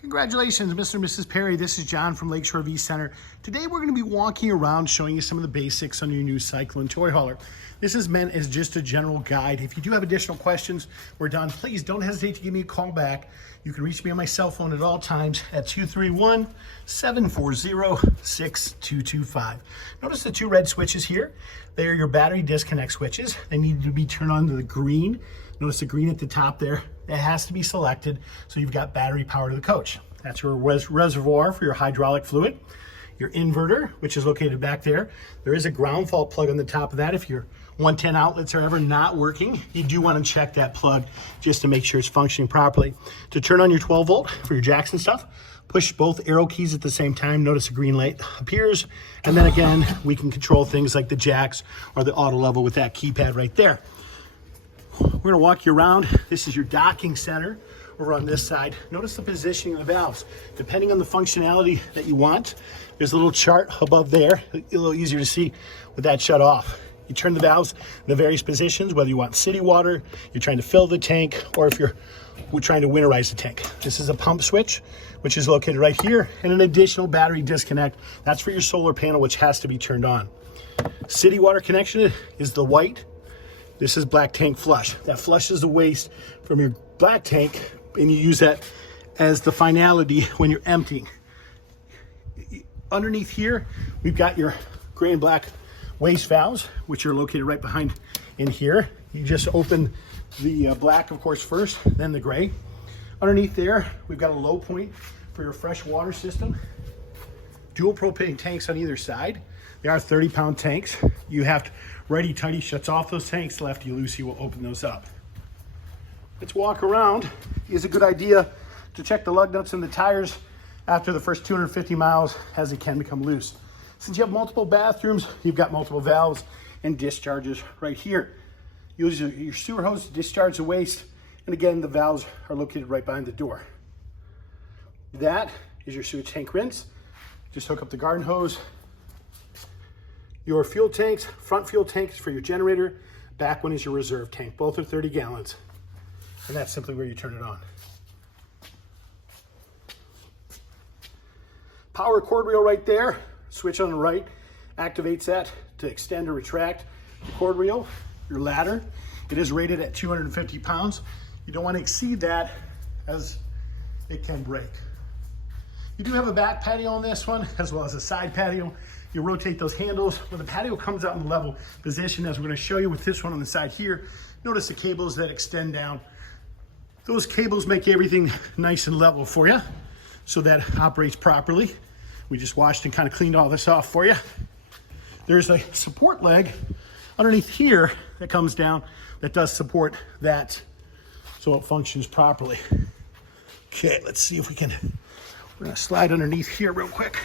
Congratulations, Mr. and Mrs. Perry. This is John from Lakeshore V Center. Today we're going to be walking around showing you some of the basics on your new Cyclone toy hauler. This is meant as just a general guide. If you do have additional questions, we're done. Please don't hesitate to give me a call back. You can reach me on my cell phone at all times at 231-740-6225. Notice the two red switches here. They are your battery disconnect switches. They need to be turned on to the green. Notice the green at the top there. It has to be selected so you've got battery power to the coach. That's your reservoir for your hydraulic fluid. Your inverter, which is located back there. There is a ground fault plug on the top of that. If your 110 outlets are ever not working, you do want to check that plug just to make sure it's functioning properly. To turn on your 12 volt for your jacks and stuff, push both arrow keys at the same time. Notice a green light appears. And then again, we can control things like the jacks or the auto level with that keypad right there. We're gonna walk you around. This is your docking center over on this side. Notice the positioning of the valves. Depending on the functionality that you want, there's a little chart above there, a little easier to see with that shut off. You turn the valves in the various positions, whether you want city water, you're trying to fill the tank, or if we're trying to winterize the tank. This is a pump switch, which is located right here, and an additional battery disconnect. That's for your solar panel, which has to be turned on. City water connection is the white. This is black tank flush. That flushes the waste from your black tank, and you use that as the finality when you're emptying. Underneath here, we've got your gray and black waste valves, which are located right behind in here. You just open the black, of course, first, then the gray. Underneath there, we've got a low point for your fresh water system. Dual propane tanks on either side. They are 30-pound tanks. You have to righty-tighty shuts off those tanks, lefty-loosey will open those up. Let's walk around. It's a good idea to check the lug nuts and the tires after the first 250 miles, as it can become loose. Since you have multiple bathrooms, you've got multiple valves and discharges right here. Use your sewer hose to discharge the waste, and again, the valves are located right behind the door. That is your sewage tank rinse. Just hook up the garden hose. Your fuel tanks, front fuel tank is for your generator, back one is your reserve tank. Both are 30 gallons. And that's simply where you turn it on. Power cord reel right there, switch on the right, activates that to extend or retract the cord reel. Your ladder, it is rated at 250 pounds. You don't want to exceed that as it can break. You do have a back patio on this one, as well as a side patio. You rotate those handles. When the patio comes out in level position, as we're going to show you with this one on the side here, notice the cables that extend down. Those cables make everything nice and level for you, so that it operates properly. We just washed and kind of cleaned all this off for you. There's a support leg underneath here that comes down that does support that so it functions properly. Okay, let's see if we can, we're gonna slide underneath here real quick.